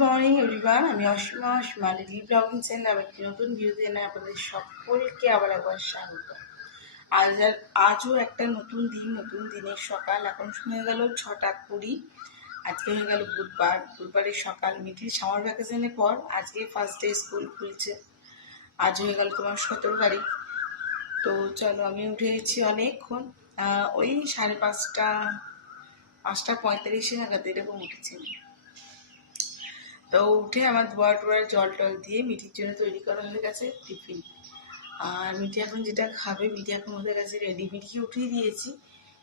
Morning everyone, আমি Asima daily blogging channel একটি নতুন ভিডিওতে এনে আপনাদের সকলকে আবার একবার স্বাগত। আজও একটা নতুন দিনের সকাল। এখন শুনে গেল 6:20। আজকে হয়ে গেল বুধবারের সকাল। মিঠির সামার ভ্যাকেশনের পর আজকে ফার্স্ট ডে স্কুল খুলছে। আজ হয়ে গেল তোমার 17 তারিখ। তো চলো, আমি উঠে গেছি অনেকক্ষণ, ওই 5:45 নাগাদ এরকম উঠেছি। তো উঠে আমার ধোয়ার জল টল দিয়ে মিঠির জন্য তৈরি করা হয়ে গেছে টিফিন। আর মিঠি এখন যেটা খাবে, মিঠি এখন হতে গেছে রেডি। মিঠি উঠিয়ে দিয়েছি,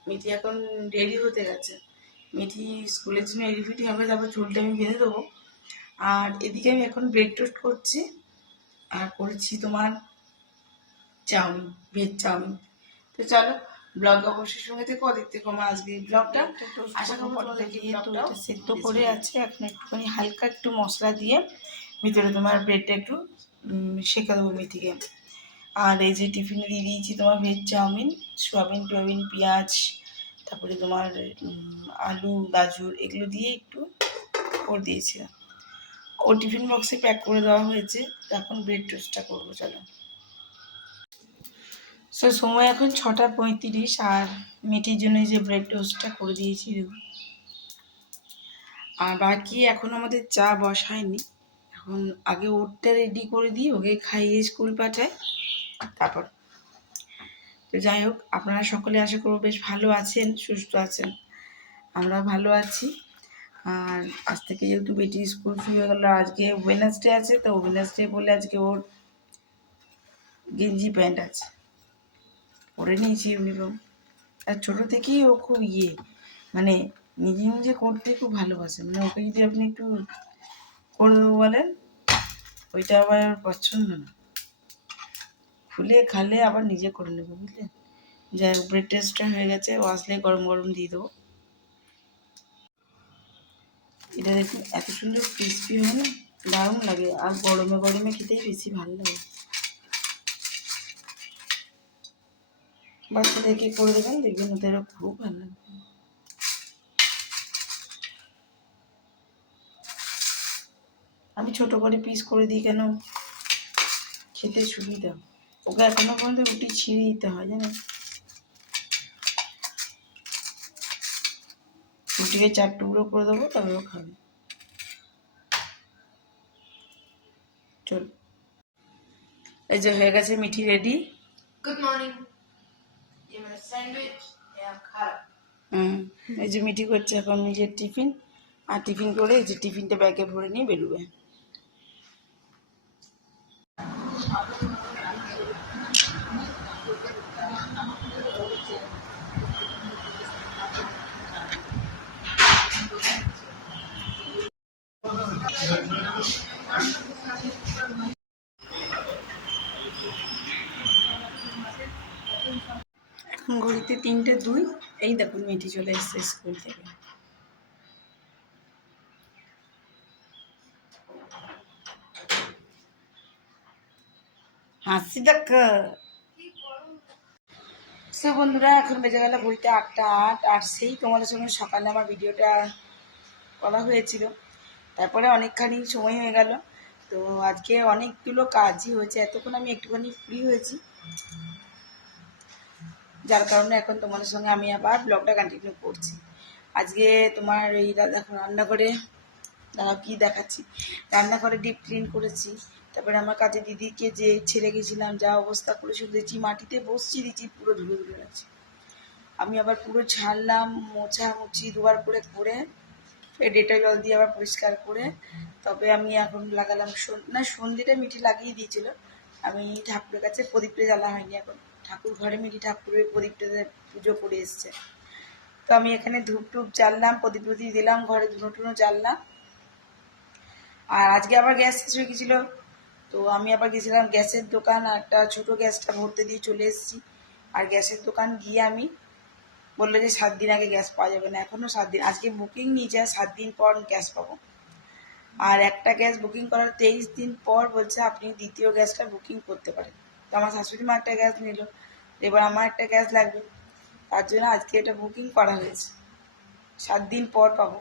মিঠি এখন রেডি হতে গেছে। মিঠি স্কুলের জন্য রেডি হবে, তারপর চুলটা আমি বেঁধে দেবো। আর এদিকে আমি এখন ব্রেড টোস্ট করছি আর করেছি তোমার চাউমিন, ভেজ চাউমিন। তো চলো, ব্লগ অবশ্যই সঙ্গে থেকে দেখতে কম আজকে ব্লগটা। আশা করবো সেদ্ধ করে আছে। এখন একটুখানি হালকা একটু মশলা দিয়ে ভিতরে তোমার ব্রেডটা একটু শেখা দেবো মিঠিকে। আর এই যে টিফিনে দিয়ে দিয়েছি তোমার ভেজ চাউমিন, সোয়াবিন টোয়াবিন, পেঁয়াজ, তারপরে তোমার আলু গাজর এগুলো দিয়ে একটু করে দিয়েছিলাম। ও টিফিন বক্সে প্যাক করে দেওয়া হয়েছে। এখন ব্রেড টোস্টটা করবো। চলো, সময় এখন 6:35 আর মিঠির জন্য যে ব্রেড টোস্টটা করে দিয়েছি। আর বাকি এখন আমাদের চা বসায়নি। এখন আগে ওরটা রেডি করে দিই, ওকে খাইয়ে স্কুল পাঠায়, তারপর। তো যাই হোক, আপনারা সকলে আশা করবো বেশ ভালো আছেন, সুস্থ আছেন। আমরা ভালো আছি। আর আজ থেকে যেহেতু বেটি স্কুল শুরু হয়ে গেলো, আজকে ওয়েডনেসডে আছে, তো ওয়েডনেসডে বলে আজকে ওর গেঞ্জি প্যান্ট আছে, পরে নিয়েছি ইউনিফর্ম। আর ছোটো থেকেই ও খুব মানে নিজে করতে খুব ভালোবাসে। মানে ওকে যদি আপনি একটু করে দেবো বলেন, ওইটা আবার পছন্দ না, খুলে খালে আবার নিজে করে নেবো, বুঝলেন। যাই হোক, ব্রেড টেস্টটা হয়ে গেছে, ও আসলে গরম গরম দিয়ে দেবো। এটা দেখুন এত সুন্দর ক্রিসপি হয় না, দারুণ লাগে। আর গরমে গরমে খেতেই বেশি ভালো লাগে। বাচ্চাদেরকে করে দেবেন, দেখবেন ওদেরও খুব ভালো লাগবে। আমি ছোট করে পিস করে দিই, কেন খেতে সুবিধা। ওকে এখনো পর্যন্ত রুটি ছিঁড়ে দিতে হয়, জানেন। রুটিকে 4 টুকরো করে দেবো, তবে ও খাবে। চল, এই যে হয়ে গেছে Mithi ready. Good morning. Sandwich এই যে মিঠি করছে এখন নিজের টিফিন। আর টিফিন করে এই যে টিফিনটা ব্যাগে ভরে নিয়ে বেরোবে। এখন ঘড়িতে 3:02। এই দেখুন মিঠি চলে এসছে স্কুল থেকে। হাসি দেখ। সে বন্ধুরা, এখন বেজে গেল ঘড়িতে 8:08। আর সেই তোমাদের সঙ্গে সকালে আমার ভিডিওটা করা হয়েছিল, তারপরে অনেকখানি সময় হয়ে গেল। তো আজকে অনেকগুলো কাজই হয়েছে, এতক্ষণ আমি একটুখানি ফ্রি হয়েছি, যার কারণে এখন তোমাদের সঙ্গে আমি আবার ব্লগটা কন্টিনিউ করছি। আজকে তোমার এই দেখো রান্নাঘরে, দাঁড়াও কি দেখাচ্ছি, রান্নাঘরে ডিপ ক্লিন করেছি। তারপরে আমার কাছে দিদিকে যে ছেড়ে গেছিলাম, যা অবস্থা করেছিল দেখছি, মাটিতে বসছি দিচ্ছি পুরো ধুলো ধুলো আছে। আমি আবার পুরো ঝাড়লাম, মোছামুছি দুবার করে করে ডেটল জল দিয়ে আবার পরিষ্কার করে, তবে আমি এখন লাগালাম সন্ধ্যেটা মিঠি লাগিয়ে দিয়েছিল। আমি ঠাকুরের কাছে প্রদীপটা জ্বালা হয়নি, এখন ঠাকুর ঘরে মিঠি ঠাকুরের প্রদীপটা পুজো করে এসছে। তো আমি এখানে ধূপ টুপ জ্বাললাম, প্রদীপ প্রদীপ দিলাম, ঘরে ধুনো টুনো জ্বাললাম। আর আজকে আবার গ্যাস শেষ হয়ে গেছিলো, তো আমি আবার গেছিলাম গ্যাসের দোকান, একটা ছোটো গ্যাসটা ভরতে দিয়ে চলে এসেছি। আর গ্যাসের দোকান গিয়ে আমি বললো যে 7 দিন আগে গ্যাস পাওয়া যাবে না, এখনও 7 দিন, আজকে বুকিং নিয়েছে, 7 দিন পর গ্যাস পাবো। আর একটা গ্যাস বুকিং করার 23 দিন পর বলছে আপনি দ্বিতীয় গ্যাসটা বুকিং করতে পারেন। তো আমার শাশুড়ি মা একটা গ্যাস নিল, এবার আমার একটা গ্যাস লাগবে, তার জন্য আজকে এটা বুকিং করা হয়েছে, 7 দিন পর পাবো।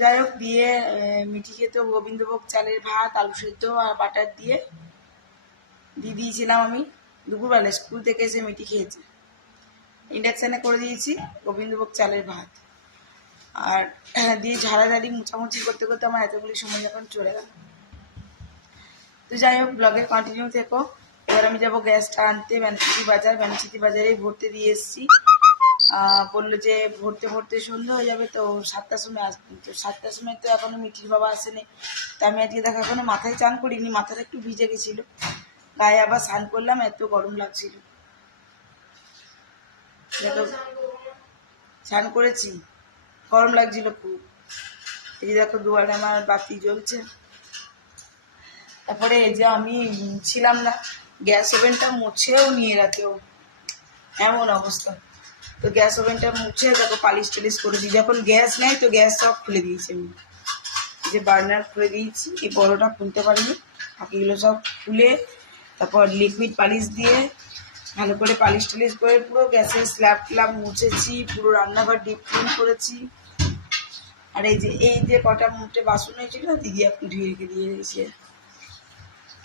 যাই হোক, দিয়ে মিঠিকে তো গোবিন্দভোগ চালের ভাত, আলু সেদ্ধ আর বাটার দিয়ে দিয়েছিলাম আমি দুপুরবেলা। স্কুল থেকে এসে মিঠি খেয়েছে। ইন্ডাকশানে করে দিয়েছি গোবিন্দভোগ চালের ভাত। আর দিয়ে ঝাড়াঝাড়ি মুছামুছি করতে করতে আমার এতগুলি সময় যখন চলে গেল। তো যাই হোক, ব্লগে কন্টিনিউ থেকো। এবার আমি যাবো গ্যাসটা আনতে ব্যানচিতি বাজার। ব্যানচিতি বাজারেই ভরতে দিয়ে এসেছি। বললো যে ভরতে ভরতে সন্ধ্যা হয়ে যাবে, তো 7টার সময় আসবেন। তো 7টার সময় তো এখনো মিঠির বাবা আসেনি। তো আমি আজকে দেখো এখনো মাথায় চান করিনি, মাথাটা একটু ভিজে গেছিল। গায়ে আবার স্নান করলাম, এত গরম লাগছিল। স্নান করেছি, গরম লাগছিল খুব। এই দেখো দুয়ারে আমার বাতি জ্বলছে। তারপরে এই যে আমি ছিলাম না, গ্যাস ওভেনটা মুছেও নিয়ে রাখেও, এমন অবস্থা। তো গ্যাস ওভেনটা মুছে দেখো পালিশ টালিশ করে দিই। যখন গ্যাস নেই তো গ্যাস সব খুলে দিয়েছি আমি। যে বার্নার খুলে দিয়েছি, এই বড়টা খুলতে পারিনি, বাকিগুলো সব খুলে তারপর লিকুইড পালিশ দিয়ে ভালো করে পালিশ টালিশ করে পুরো গ্যাসের স্ল্যাব ট্ল্যাব মুছেছি, পুরো রান্নাঘর ডিপ ক্লিন করেছি। আর এই যে কটা মুঠে বাসন হয়েছিল দিদি এখন ধুয়ে রেখে দিয়ে দিয়েছে।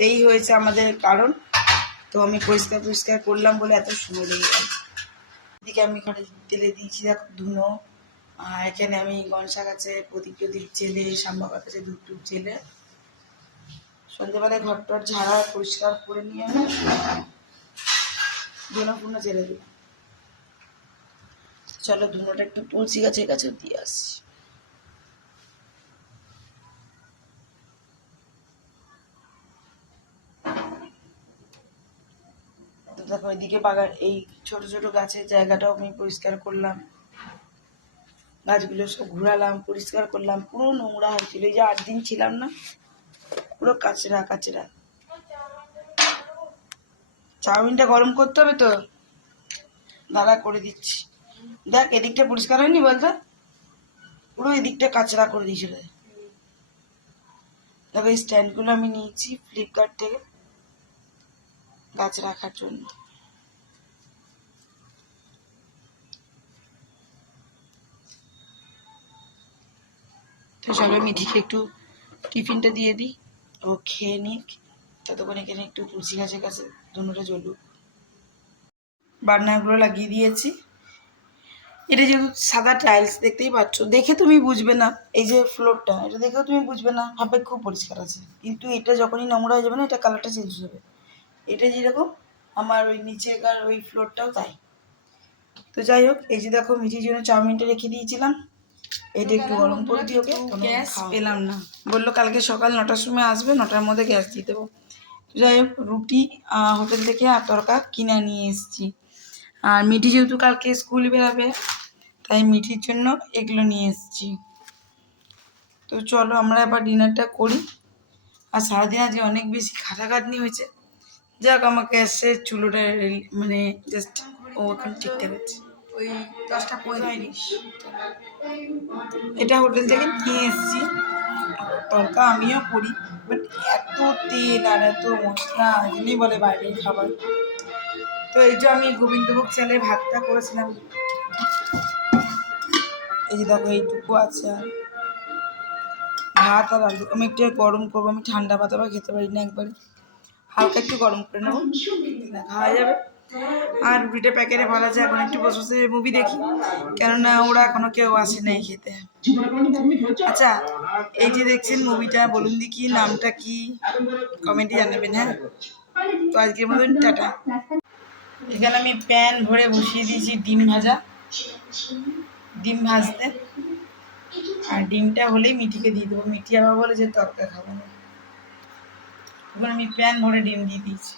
এই হয়েছে আমাদের কারণ। তো আমি পরিষ্কার করলাম বলে এত সময় লেগে গেল। এদিকে আমি ঘরে তেলে দিয়েছি দেখো ধুনো। আর এখানে আমি গনসা গাছে প্রদীপ জেলে, শাম্বা গাছে ধূপ টুপ জেলে সন্ধ্যেবেলায় ঘর টর ঝাড়া পরিষ্কার করে নিয়ে আমি ধুনো ফুনো জেলে দিই। চলো ধুনোটা একটু তুলসী গাছের কাছে দিয়ে আসি। দেখো এদিকে বাগান, এই ছোট ছোট গাছের জায়গাটাও আমি পরিষ্কার করলাম, গাছগুলো সব ঘুরালাম, পরিষ্কার করলাম। পুরো নোংরা হয়েছিল, এই যে 8 দিন ছিলাম না, পুরো কাচরা কাচরা। চাউমিনটা গরম করতে হবে তো, দাদা করে দিচ্ছি। দেখ এদিকটা পরিষ্কার হয়নি বলতো, পুরো এদিকটা কাচরা করে দিয়েছিল। দেখো এই স্ট্যান্ডগুলো আমি নিয়েছি ফ্লিপকার্ট থেকে গাছ রাখার জন্য। তো চলো মিঠিকে একটু টিফিনটা দিয়ে দিই, ও খেয়ে নিক। ততক্ষণ এখানে একটু তুলসী গাছের কাছে ধুনোটা জ্বলুক। বার্নারগুলো লাগিয়ে দিয়েছি। এটা যেহেতু সাদা টাইলস, দেখতেই পাচ্ছ, দেখে তুমি বুঝবে না এই যে ফ্লোরটা, এটা দেখেও তুমি বুঝবে না, ভাববে খুব পরিষ্কার আছে। কিন্তু এটা যখনই নোংরা হয়ে যাবে না, এটা কালারটা চেঞ্জ হয়ে যাবে। এটা যেরকম আমার ওই নিচেকার ওই ফ্লোরটাও তাই। তো যাই হোক, এই যে দেখো মিঠির জন্য চাউমিনটা রেখে দিয়েছিলাম, এটা একটু গরম করে দিই ওকে। গ্যাস পেলাম না, বললো কালকে সকাল 9টার সময় আসবে, 9টার মধ্যে গ্যাস দিয়ে দেবো। যাই হোক, রুটি হোটেল থেকে আর তরকা কিনে নিয়ে এসেছি। আর মিঠি যেহেতু কালকে স্কুল বেরাবে, তাই মিঠির জন্য এগুলো নিয়ে এসেছি। তো চলো আমরা এবার ডিনারটা করি। আর সারাদিন আজকে অনেক বেশি খাটাখাটনি হয়েছে। যাক, আমাকে এসে চুলোটা মানে জাস্ট ও এখন ঠিকঠাক আছে। ওই 10টা 35। এটা হোটেল থেকে নিয়ে এসেছি, তরকা আমিও করি, বাট এত তেল আর এত মশলা, এমনি বলে বাইরের খাবার। তো এই যে আমি গোবিন্দভোগ চালের ভাতটা করেছিলাম, এই যে দেখো এইটুকু আছে। আর ভাত আর আলু আমি একটু গরম করবো, আমি ঠান্ডা ভাত আবার খেতে পারি না, একবারে হালকা একটু গরম করে নেবো, খাওয়া যাবে। আর রুটিটা প্যাকেটে ভরা যায়। এখন একটু বসে বসে মুভি দেখি, কেননা ওরা এখনো কেউ আসে নাই খেতে। আচ্ছা, এই যে দেখছেন মুভিটা, বলুন দেখি নামটা কি, কমেন্টে জানাবেন। হ্যাঁ, তো আজকের মতন টাটা। এখানে আমি প্যান ভরে বসিয়ে দিয়েছি ডিম ভাজা, ডিম ভাজতে। আর ডিমটা হলেই মিঠিকে দিয়ে দেবো, মিঠি আবার বলে যে তরকা খাবো না। এখন আমি প্যান ভরে ডিম দিয়ে দিয়েছি।